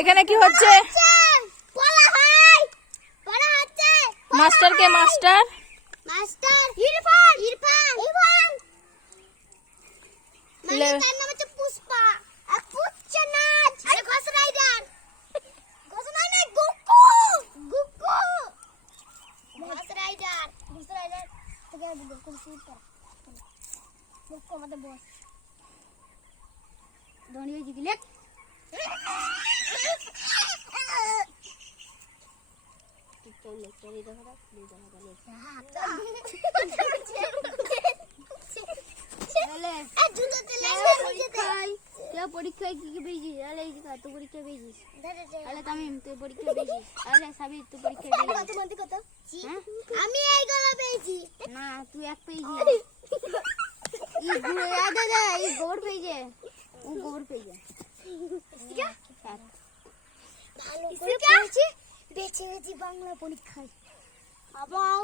এখানে কি হচ্ছে? মাস্টার কে? মাস্টার ইরফান। মানে তার নাম হচ্ছে পুষ্পা। আর পুচ্চনাজ। আরে ঘোষ রাইডার। ঘোষ না গুকু। ঘোষ রাইডার। তোকে গুকু সুপার। গুকু আমাদের বস। ধনী হয়ে গেলে। চলে দেখা পরীক্ষায় কি কি পেয়েছিস? আরে এই তো পরীক্ষা পেয়েছিস। আরে তামিম তুই পরীক্ষা পেয়েছিস। আরে সাবির তুই পরীক্ষা পেয়েছিস। কত আমি এইগুলো পেয়েছি। না তুই এক পেয়েছিস। এই গোবর পেয়েছে। ও গোবর পেয়েছে। ভালো করে পড়েছি, বেঁচে গেছি বাংলা পরীক্ষায়। আবার